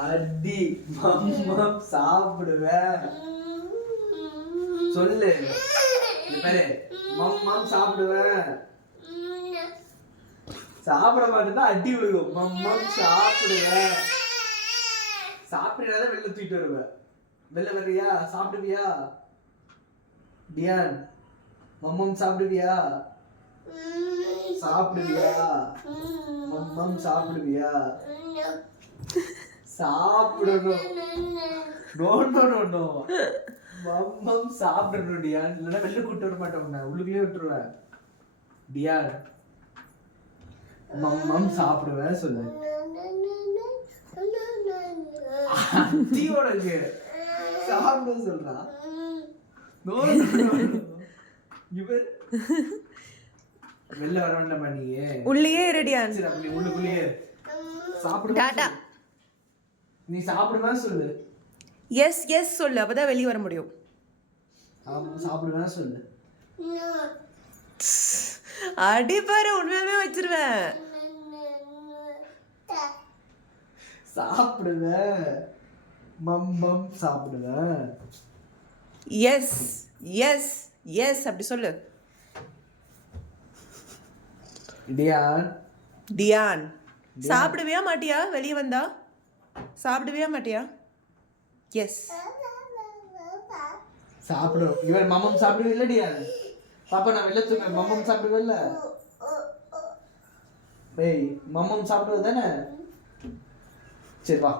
அடி மம்மம் சாப்பிடுவேன் சொல்லு. இந்த பேரு மம்மம் சாப்பிடுவேன். சாப்பிட மாட்டேன்னா அடி விழுகும். மம்மம் சாப்பிடுவேன். சாப்பிடுறத வெளில தூக்கிட்டு வருவேன். வெளில வர்றியா? சாப்பிடுவியா டியான்? மம்மம் சாப்பிடுவியா? சாப்பிடுவியா? மம்மம் சாப்பிடுவியா? சாப்பிடணும். No no no no. மம்மம் சாப்பிடணும் டியான். இல்லைன்னா வெளில கூட்டு வர மாட்டேன். உன்னை உள்ளுக்குள்ளே விட்டுருவேன். டியான் மம்மம் சாப்பிடுவேன் சொல்லு. அத்தியோடக்கு சாப்பிட சொல்றான். இவர் வெளில வர வேண்டாமா? நீ உள்ளே ரெடியான். சரி அப்படி உள்ளுக்குள்ளேயே சாப்பிடுவேன். நீ சாப்பிடுவேன் சொல்லு. எஸ் எஸ் சொல்லு, அப்பதான் வெளியே வர முடியும். சாப்பிடுவேன் சொல்லு. அடி பாரு, உண்மையாலுமே வச்சிருவேன். சாப்பிடுவேன். மம்மம் சாப்பிடுவேன். எஸ் எஸ் எஸ் அப்படி சொல்லு. டியான் டியான் சாப்பிடுவியா மாட்டியா? வெளியே வந்தா சாப்பிடுவியா மாட்டியா? எஸ் சாப்பிடுவோம். இவன் மம்மம் சாப்பிடுவே இல்லை டியான். பாப்பா நான் வெளில தூங்க. மம்மம் சாப்பிடுவே இல்லை. ஏய் மம்மம் சாப்பிடுவது தானே? சரி வா.